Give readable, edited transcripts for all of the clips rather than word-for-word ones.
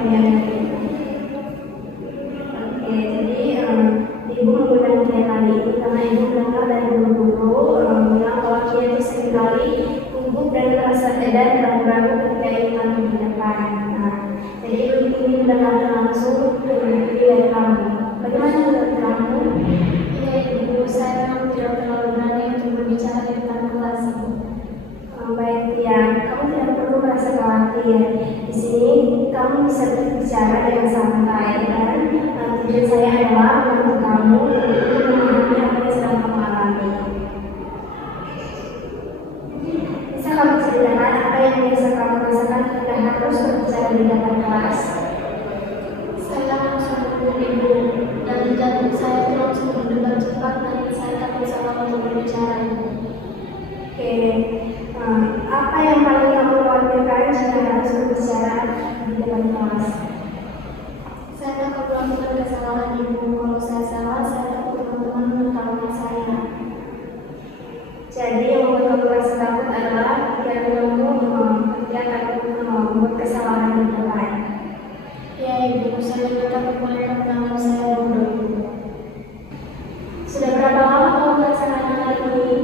pertanyaannya. Oke, jadi ibu menggunakan kali ini karena ibu mendengar dari guru-guru bilang kalau dia itu seringkali gugup dan merasa dan ragu-ragu ketika ingin di depan. Nah, jadi ibu ingin mendengarkan langsung dari kamu. Bagaimana menurut kamu? Iya ibu, saya memang tidak terlalu berani untuk berbicara di depan kelas. Baik ya, kamu tidak perlu merasa khawatir. Di sini kamu bisa berbicara dengan santai dan tujuan saya adalah membantu kamu untuk memahami apa yang sedang kamu alami. Bisa kamu ceritakan apa yang biasa kamu rasakan ketika harus berbicara di depan kelas? Saya langsung ibu dan jantung saya langsung berdebar cepat dan saya takut salah untuk berbicara. Oke, apa yang paling kamu khawatirkan jika harus berbicara di depan kelas? Saya takut melakukan kesalahan ibu. Kalau saya salah, saya takut teman-teman menertawakan saya. Jadi yang membuat kamu rasa takut adalah ketika kamu membuat kesalahan di depan. Ya ibu, saya juga takut mereka menganggap saya bodoh. Sudah berapa lama kamu merasakan hal ini?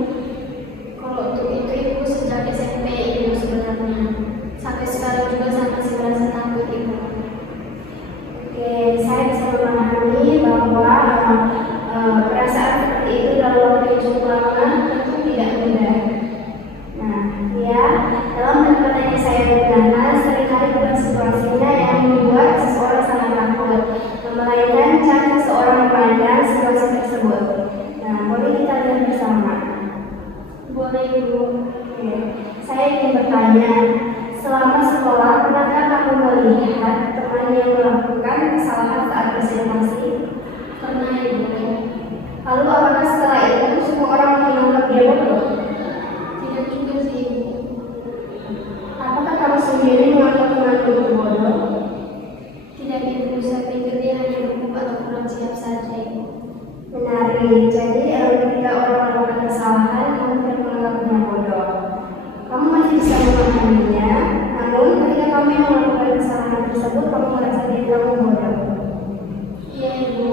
Kalau untuk itu ibu sejak SMP ibu sebenarnya. Sampai sekarang juga saya masih merasa takut ibu. Oke, saya bisa memahami bahwa perasaan seperti itu dalam waktu yang cukup lama tentu tidak mudah. Nah, ya, dalam pertanyaan saya gunakan seringkali bukan situasinya yang membuat seseorang sangat takut, melainkan cara seseorang memandang situasi tersebut. Nah, boleh kita lihat bersama. Boleh ibu. Oke, saya ingin bertanya, selama sekolah pernahkah kamu melihat teman yang melakukan kesalahan saat presentasi? Pernah ibu. Lalu apakah setelah itu semua orang menganggap dia bodoh? Tidak juga sih ibu. Apakah kamu sendiri menganggap temanmu itu bodoh? Tidak ibu, saya pikir dia hanya gugup atau kurang siap saja ibu. Menarik, jadi ketika orang melakukan kesalahan, kamu tidak menganggapnya bodoh. Kamu masih bisa memahaminya, namun ketika kamu yang melakukan kesalahan tersebut, kamu merasa diri kamu bodoh. Iya ibu,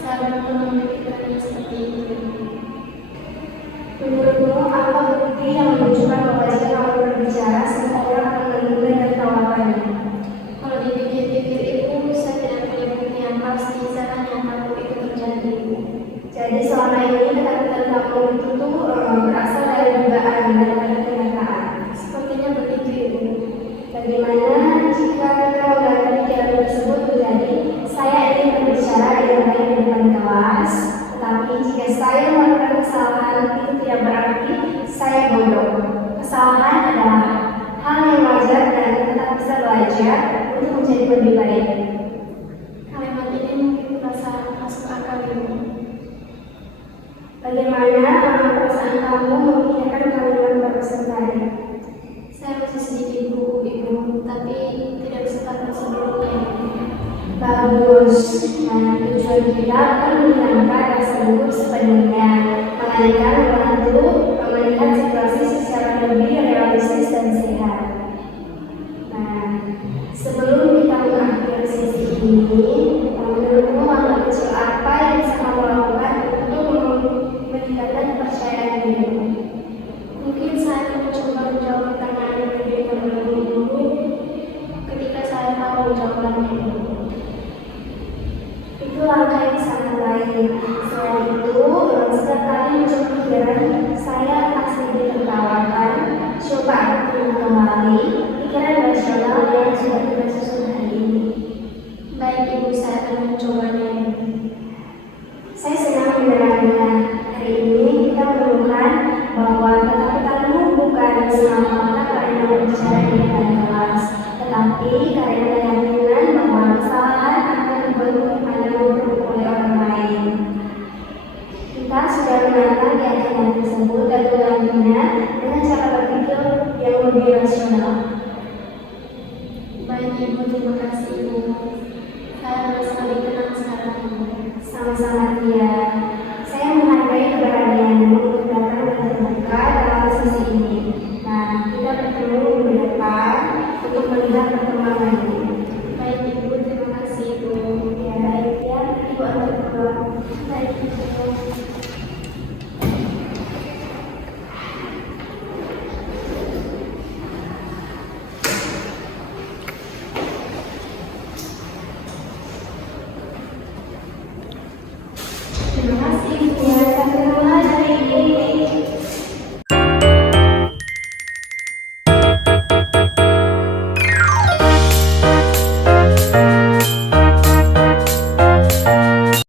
saya benar-benar memikirkannya seperti itu. Menurutmu, apa bukti yang menunjukkan bahwa jika kamu berbicara, semua orang akan menduga dan tawakannya? Kalau dipikir-pikir ibu, saya tidak punya bukti yang pasti, saya hanya takut itu terjadi ibu. Jadi selama ini ketakutan kamu itu tuh berasal dari dugaan daripada kenyataan. Sepertinya begitu ibu. Bagaimana jika kita mengganti pikiran tersebut menjadi saya ingin berbicara dengan baik di depan kelas, tetapi jika saya melakukan kesalahan itu tidak berarti saya bodoh. Kesalahan adalah hal yang wajar dan tetap bisa belajar untuk menjadi lebih baik. Kalimat ini mungkin terasa masuk akal ibu. Bagaimana perasaan kamu memikirkan kalimat barusan tadi? Saya masih sedikit gugup ibu, tapi tidak setakut sebelumnya. Bagus. Nah, tujuan kita akan menghilangkan rasa gugup sepenuhnya, melainkan membantu melihat situasi secara lebih realistis dan sehat. Nah, sebelum kita mengakhiri sesi ini, menurutmu langkah kecil apa yang bisa kamu lakukan untuk meningkatkan kepercayaan diri? Mungkin saya akan mencoba menjawab pertanyaan yang diberikan oleh guru ketika saya tahu jawabannya. Itu langkah yang sangat baik. Selain itu, setiap kali mencoba pikiran, saya pasti ditertawakan. Coba ulang kembali pikiran rasional yang sudah kita susun hari ini. Baik ibu, saya akan mencobanya.